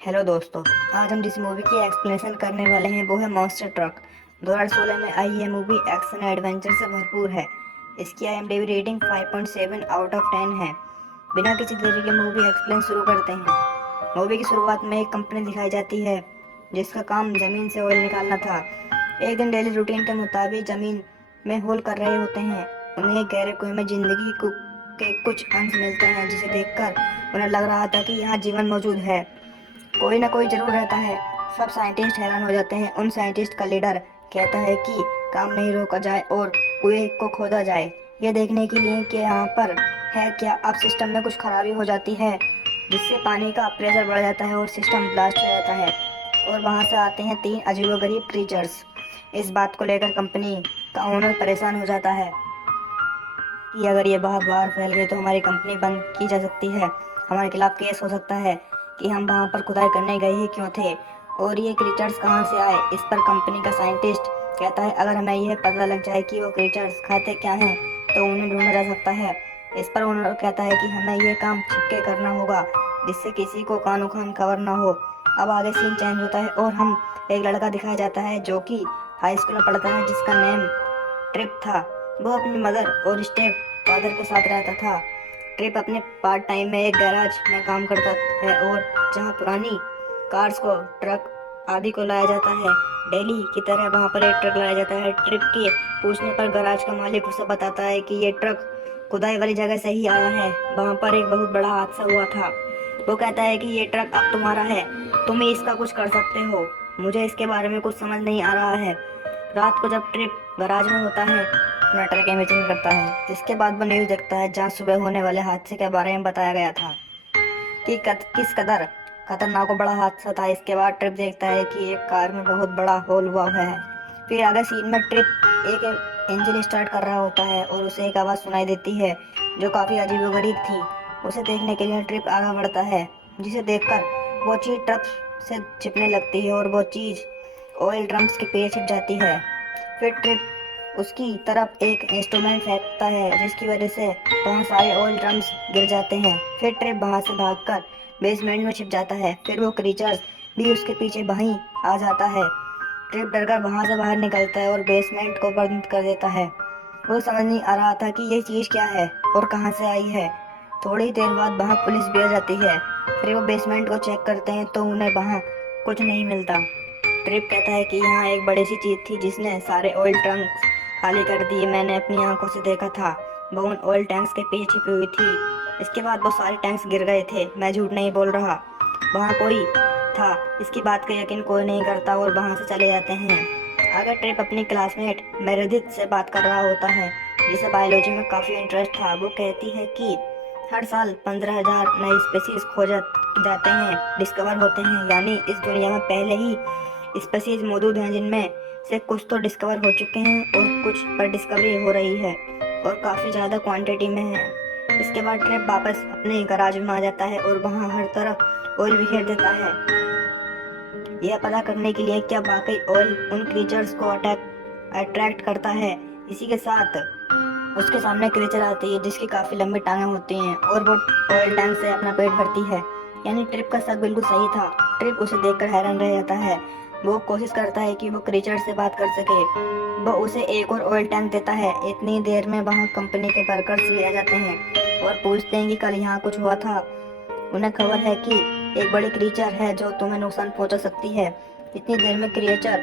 Hello दोस्तों। आज हम जिस मूवी की एक्सप्लेनेशन करने वाले हैं वो है मॉन्स्टर ट्रक। 2016 में आई यह मूवी एक्शन एडवेंचर से भरपूर है। इसकी IMDb रेटिंग 5.7 आउट ऑफ 10 है। बिना किसी देरी के मूवी एक्सप्लेन शुरू करते हैं। मूवी की शुरुआत में एक कंपनी दिखाई जाती है जिसका काम जमीन से ऑयल निकालना था। एक दिन डेली रूटीन के मुताबिक जमीन में होल कर रहे होते हैं। उन्हें गहरे कुएं में के कुछ अंश मिलते हैं जिसे देखकर उन्हें लग रहा था कि यहाँ जीवन मौजूद है। कोई ना कोई जरूर रहता है। सब साइंटिस्ट हैरान हो जाते हैं। उन साइंटिस्ट का लीडर कहता है कि काम नहीं रोका जाए और कुएं को खोदा जाए, यह देखने के लिए कि यहाँ पर है क्या। अब सिस्टम में कुछ खराबी हो जाती है जिससे पानी का प्रेशर बढ़ जाता है और सिस्टम ब्लास्ट हो जाता है और वहाँ से आते हैं 3 अजीबोगरीब क्रीचर्स। इस बात को लेकर कंपनी का ओनर परेशान हो जाता है कि अगर ये बात बाहर फैल गई तो हमारी कंपनी बंद की जा सकती है, हमारे खिलाफ केस हो सकता है कि हम वहाँ पर खुदाई करने गए ही क्यों थे और ये क्रीचर्स कहाँ से आए। इस पर कंपनी का साइंटिस्ट कहता है अगर हमें यह पता लग जाए कि वो क्रीचर्स खाते क्या हैं तो उन्हें ढूंढा जा सकता है। इस पर ओनर कहता है कि हमें यह काम छिपके करना होगा जिससे किसी को कानो खान खबर ना हो। अब आगे सीन चेंज होता है और हम एक लड़का दिखाया जाता है जो कि हाई स्कूल में पढ़ता है जिसका नेम ट्रिप था। वो अपनी मदर और स्टेप फादर के साथ रहता था। ट्रिप अपने पार्ट टाइम में एक गैराज में काम करता है और जहाँ पुरानी कार्स को ट्रक आदि को लाया जाता है, डेली की तरह वहाँ पर एक ट्रक लाया जाता है। ट्रिप के पूछने पर गैराज का मालिक उसे बताता है कि ये ट्रक खुदाई वाली जगह से ही आया है, वहाँ पर एक बहुत बड़ा हादसा हुआ था। वो कहता है कि ये ट्रक अब तुम्हारा है, तुम ही इसका कुछ कर सकते हो, मुझे इसके बारे में कुछ समझ नहीं आ रहा है। रात को जब ट्रिप गैराज में होता है अपना ट्रक इमेजिन करता है जिसके बाद वो न्यूज़ देखता है जहाँ सुबह होने वाले हादसे के बारे में बताया गया था कि किस कदर खतरनाक और बड़ा हादसा था। इसके बाद ट्रिप देखता है कि एक कार में बहुत बड़ा होल हुआ है। फिर आगे सीन में ट्रिप एक इंजन स्टार्ट कर रहा होता है और उसे एक आवाज़ सुनाई देती है जो काफ़ी अजीबोगरीब थी। उसे देखने के लिए ट्रिप आगे बढ़ता है जिसे देखकर वो चीज़ ट्रक से छिपने लगती है और वो चीज़ ऑयल ड्रम्स के पेड़ छिप जाती है। फिर ट्रिप उसकी तरफ एक इंस्ट्रूमेंट फेंकता है जिसकी वजह से बहुत सारे ऑयल ड्रम्स गिर जाते हैं। फिर ट्रिप वहां से भागकर बेसमेंट में छिप जाता है। फिर वो क्रीचर्स भी उसके पीछे वहीं आ जाता है। ट्रिप डरकर वहां से बाहर निकलता है और बेसमेंट को बंद कर देता है। वो समझ नहीं आ रहा था कि ये चीज़ क्या है और कहाँ से आई है। थोड़ी देर बाद वहाँ पुलिस भी आ जाती है। फिर वो बेसमेंट को चेक करते हैं तो उन्हें वहाँ कुछ नहीं मिलता। ट्रिप कहता है कि यहाँ एक बड़ी सी चीज थी जिसने सारे ऑयल टैंक्स खाली कर दिए, मैंने अपनी आंखों से देखा था, वो उन ऑयल टैंक्स के पीछे छिपी हुई थी। इसके बाद वो सारे टैंक्स गिर गए थे, मैं झूठ नहीं बोल रहा, वहाँ कोई था। इसकी बात का यकीन कोई नहीं करता और वहाँ से चले जाते हैं। अगर ट्रिप अपनी क्लासमेट मेरेडिथ से बात कर रहा होता है जिसे बायोलॉजी में काफ़ी इंटरेस्ट था। वो कहती है कि हर साल 15,000 नए स्पेसीज जाते हैं, डिस्कवर होते हैं, यानी इस दुनिया में पहले ही स्पेसीज मौजूद हैं जिनमें से कुछ तो डिस्कवर हो चुके हैं और कुछ पर डिस्कवरी हो रही है और काफ़ी ज़्यादा क्वांटिटी में है। इसके बाद ट्रिप वापस अपने गराज में आ जाता है और वहाँ हर तरफ ऑयल बिखेर देता है, यह पता करने के लिए क्या वाकई ऑयल उन क्रीचर्स को अट्रैक्ट करता है। इसी के साथ उसके सामने क्रीचर आती है जिसकी काफ़ी लंबी टांगें होती हैं और वो ऑयल टैंक से अपना पेट भरती है। यानी ट्रिप का शक बिल्कुल सही था। ट्रिप उसे देखकर हैरान रह जाता है। वो कोशिश करता है कि वो क्रीचर से बात कर सके। वो उसे एक और ऑयल टैंक देता है। इतनी देर में वहाँ कंपनी के वर्कर्स भी आ जाते हैं और पूछते हैं कि कल यहाँ कुछ हुआ था। उन्हें खबर है कि एक बड़ी क्रीचर है जो तुम्हें नुकसान पहुंचा सकती है। इतनी देर में क्रीचर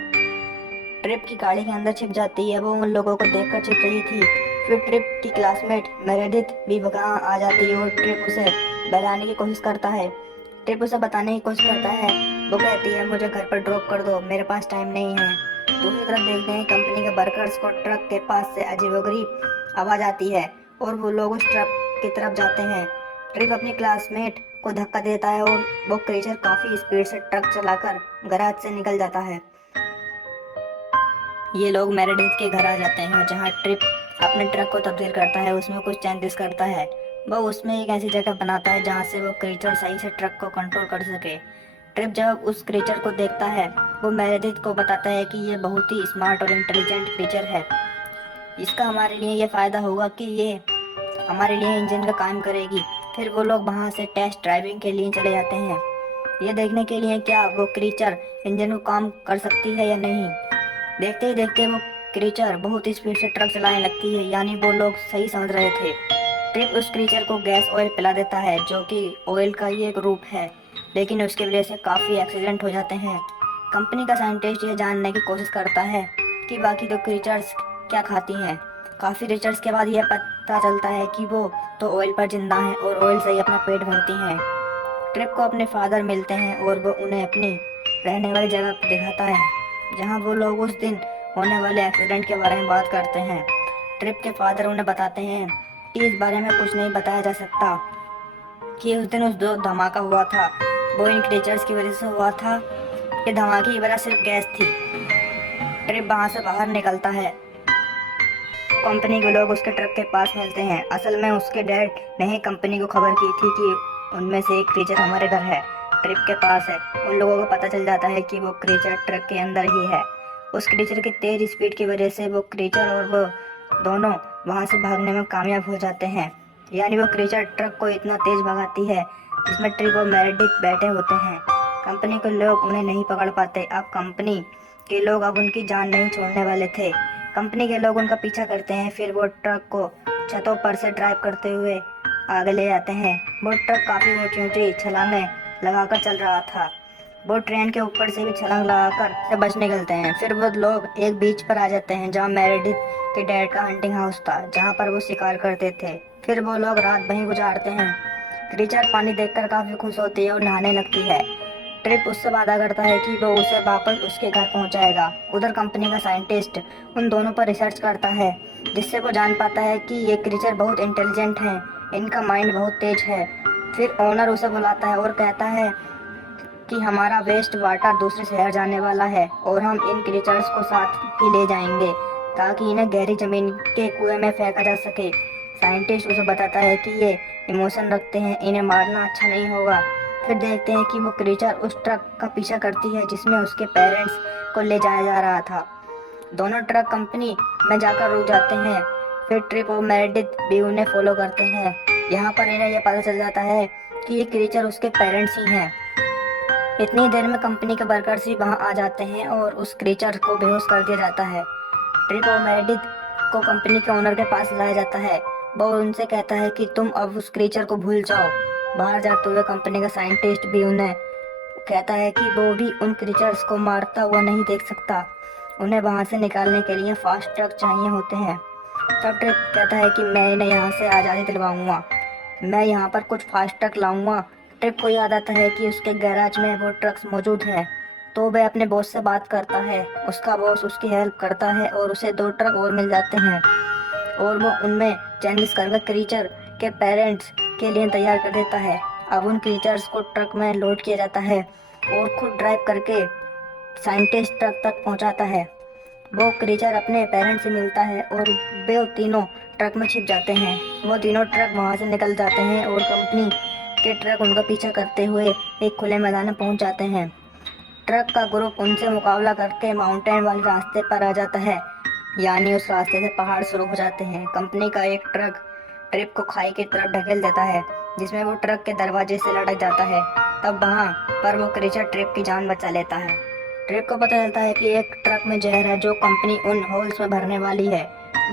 ट्रिप की गाड़ी के अंदर छिप जाती है। वो उन लोगों को देखकर छिप रही थी। फिर ट्रिप की क्लासमेट मेरेडिथ भी वहाँ आ जाती है और ट्रिप उसे बहलाने की कोशिश करता है। ट्रिप उसे बताने की कोशिश करता है। वो कहती है मुझे घर पर ड्रॉप कर दो, मेरे पास टाइम नहीं है। दूसरी तरफ देखते हैं कंपनी के वर्कर्स को ट्रक के पास से अजीबोगरीब आवाज़ आती है और वो लोग उस ट्रक की तरफ जाते हैं। ट्रिप अपनी क्लासमेट को धक्का देता है और वो क्रीचर काफ़ी स्पीड से ट्रक चलाकर गैराज से निकल जाता है। ये लोग मेरेडिथ के घर आ जाते हैं जहाँ ट्रिप अपने ट्रक को तब्दील करता है, उसमें कुछ चेंजेस करता है। वो उसमें एक ऐसी जगह बनाता है जहाँ से वो क्रीचर सही से ट्रक को कंट्रोल कर सके। ट्रिप जब उस क्रीचर को देखता है वो मेरेडिथ को बताता है कि ये बहुत ही स्मार्ट और इंटेलिजेंट क्रीचर है, इसका हमारे लिए ये फ़ायदा होगा कि ये हमारे लिए इंजन का काम करेगी। फिर वो लोग वहाँ से टेस्ट ड्राइविंग के लिए चले जाते हैं। ये देखने के लिए क्या वो क्रीचर इंजन को काम कर सकती है या नहीं। देखते ही देखते वो क्रीचर बहुत स्पीड से ट्रक चलाने लगती है, यानी वो लोग सही समझ रहे थे। ट्रिप उस क्रीचर को गैस ऑयल पिला देता है, जो कि ऑयल का ही एक रूप है, लेकिन उसकी वजह से काफ़ी एक्सीडेंट हो जाते हैं। कंपनी का साइंटिस्ट ये जानने की कोशिश करता है कि बाकी दो क्रीचर्स क्या खाती हैं। काफ़ी रिसर्च के बाद यह पता चलता है कि वो तो ऑयल पर जिंदा हैं और ऑयल से ही अपना पेट भरती हैं। ट्रिप को अपने फादर मिलते हैं और वो उन्हें अपनी रहने वाली जगह दिखाता है, जहाँ वो लोग उस दिन होने वाले एक्सीडेंट के बारे में बात करते हैं। ट्रिप के फादर उन्हें बताते हैं कि इस बारे में कुछ नहीं बताया जा सकता, कि उस दिन उस जो धमाका हुआ था वो इन क्रीचर्स की वजह से हुआ था। ये धमाके की वजह सिर्फ गैस थी। ट्रिप वहाँ से बाहर निकलता है। कंपनी के लोग उसके ट्रक के पास मिलते हैं। असल में उसके डैड ने ही कंपनी को खबर की थी कि उनमें से एक क्रीचर हमारे घर है, ट्रिप के पास है। उन लोगों को पता चल जाता है कि वो क्रीचर ट्रक के अंदर ही है। उस क्रीचर की तेज स्पीड की वजह से वो क्रीचर और वो दोनों वहाँ से भागने में कामयाब हो जाते हैं। यानी वो क्रीचर ट्रक को इतना तेज भगाती है जिसमें ट्रिप और मेरेडिथ बैठे होते हैं। कंपनी के लोग उन्हें नहीं पकड़ पाते। अब कंपनी के लोग अब उनकी जान नहीं छोड़ने वाले थे। कंपनी के लोग उनका पीछा करते हैं, फिर वो ट्रक को छतों पर से ड्राइव करते हुए आगे ले जाते हैं। वो ट्रक काफ़ी ऊंची ऊंची छलांगें लगाकर चल रहा था। वो ट्रेन के ऊपर से भी छलांग लगाकर से बच निकलते हैं। फिर वो लोग एक बीच पर आ जाते हैं जहाँ मेरेडिथ के डैड का हंटिंग हाउस था, जहाँ पर वो शिकार करते थे। फिर वो लोग रात वहीं गुजारते हैं। क्रीचर पानी देखकर काफ़ी खुश होती है और नहाने लगती है। ट्रिप उससे वादा करता है कि वो उसे वापस उसके घर पहुंचाएगा। उधर कंपनी का साइंटिस्ट उन दोनों पर रिसर्च करता है, जिससे वो जान पाता है कि ये क्रीचर बहुत इंटेलिजेंट हैं, इनका माइंड बहुत तेज है। फिर ओनर उसे बुलाता है और कहता है कि हमारा वेस्ट वाटर दूसरे शहर जाने वाला है और हम इन क्रीचर्स को साथ ही ले जाएंगे ताकि इन्हें गहरी जमीन के कुएं में फेंका जा सके। साइंटिस्ट उसे बताता है कि ये इमोशन रखते हैं, इन्हें मारना अच्छा नहीं होगा। फिर देखते हैं कि वो क्रीचर उस ट्रक का पीछा करती है जिसमें उसके पेरेंट्स को ले जाया जा रहा था। दोनों ट्रक कंपनी में जाकर रुक जाते हैं। फिर ट्रिप और मेरेडिथ भी उन्हें फॉलो करते हैं। यहाँ पर इन्हें यह पता चल जाता है कि ये क्रीचर उसके पेरेंट्स ही हैं। इतनी देर में कंपनी के वर्कर्स भी वहां आ जाते हैं और उस क्रीचर को बेहोश कर दिया जाता है। ट्रिप और मेरेडिथ को कंपनी के ओनर के पास लाया जाता है। वो उनसे कहता है कि तुम अब उस क्रीचर को भूल जाओ। बाहर जाते हुए कंपनी का साइंटिस्ट भी उन्हें कहता है कि वो भी उन क्रीचर्स को मारता हुआ नहीं देख सकता। उन्हें वहां से निकालने के लिए फास्ट ट्रक चाहिए होते हैं। तब ट्रिप कहता है कि मैं इन्हें यहाँ से आज़ादी दिलवाऊंगा, मैं यहाँ पर कुछ फास्ट ट्रक लाऊंगा। ट्रिप को याद आता है कि उसके गैराज में वो ट्रक्स मौजूद हैं, तो वह अपने बॉस से बात करता है। उसका बॉस उसकी हेल्प करता है और उसे 2 ट्रक और मिल जाते हैं और वो उनमें चेंजेस करके क्रीचर के पेरेंट्स के लिए तैयार कर देता है। अब उन क्रीचर्स को ट्रक में लोड किया जाता है और खुद ड्राइव करके साइंटिस्ट ट्रक तक पहुंचाता है। वो क्रीचर अपने पेरेंट्स से मिलता है और वे तीनों ट्रक में छिप जाते हैं। वो तीनों ट्रक वहां से निकल जाते हैं और कंपनी के ट्रक उनका पीछा करते हुए एक खुले मैदान में पहुंच जाते हैं। ट्रक का ग्रुप उनसे मुकाबला करके माउंटेन वाले रास्ते पर आ जाता है, यानी उस रास्ते से पहाड़ शुरू हो जाते हैं। कंपनी का एक ट्रक ट्रिप को खाई की तरफ ढकेल देता है, जिसमें वो ट्रक के दरवाजे से लटक जाता है। तब वहाँ पर वो क्रीचर ट्रिप की जान बचा लेता है। ट्रिप को पता चलता है कि एक ट्रक में जहर है जो कंपनी उन होल्स में भरने वाली है।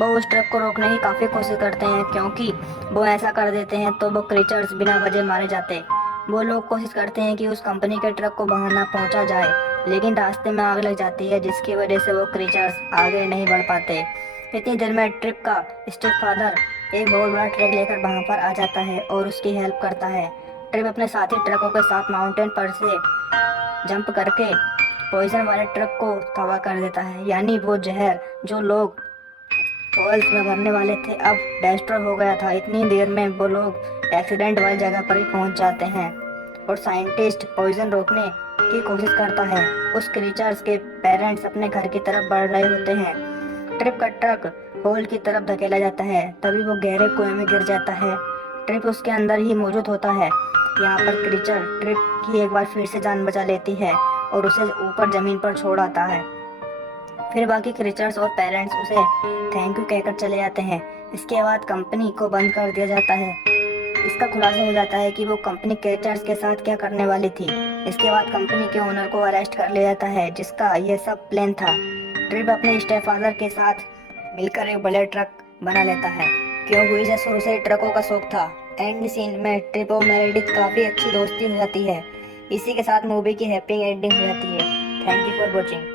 वो उस ट्रक को रोकने की काफ़ी कोशिश करते हैं, क्योंकि वो ऐसा कर देते हैं तो वो क्रीचर्स बिना वजह मारे जाते। वो लोग कोशिश करते हैं कि उस कंपनी के ट्रक को वहां ना पहुंचा जाए, लेकिन रास्ते में आग लग जाती है, जिसकी वजह से वो क्रीचर्स आगे नहीं बढ़ पाते। इतनी देर में ट्रिप का स्टेप फादर एक बहुत बड़ा ट्रक लेकर वहां पर आ जाता है और उसकी हेल्प करता है। ट्रिप अपने साथी ट्रकों के साथ माउंटेन पर से जंप करके पॉइजन वाले ट्रक को तबाह कर देता है, यानी वो जहर जो लोग ऑयल्स में भरने वाले थे अब डेस्ट्रॉय हो गया था। इतनी देर में वो लोग एक्सीडेंट वाली जगह पर ही पहुंच जाते हैं और साइंटिस्ट पॉइजन रोकने की कोशिश करता है। उस क्रीचर्स के पेरेंट्स अपने घर की तरफ बढ़ रहे होते हैं। ट्रिप का ट्रक होल की तरफ धकेला जाता है, तभी वो गहरे कुएं में गिर जाता है। ट्रिप उसके अंदर ही मौजूद होता है। यहाँ पर क्रीचर ट्रिप की एक बार फिर से जान बचा लेती है और उसे ऊपर जमीन पर छोड़ आता है। फिर बाकी क्रीचर्स और पेरेंट्स उसे थैंक यू कहकर चले जाते हैं। इसके बाद कंपनी को बंद कर दिया जाता है। इसका खुलासा हो जाता है कि वो कंपनी क्रेडिटर्स के साथ क्या करने वाली थी। इसके बाद कंपनी के ओनर को अरेस्ट कर लिया जाता है, जिसका यह सब प्लान था। ट्रिप अपने स्टेपफादर के साथ मिलकर एक बड़ा ट्रक बना लेता है, क्योंकि इसे शुरू से ट्रकों का शौक था। एंड सीन में ट्रिप और मेरेडिथ काफ़ी अच्छी दोस्ती हो जाती है। इसी के साथ मूवी की हैप्पी एंडिंग हो जाती है। Thank you for watching.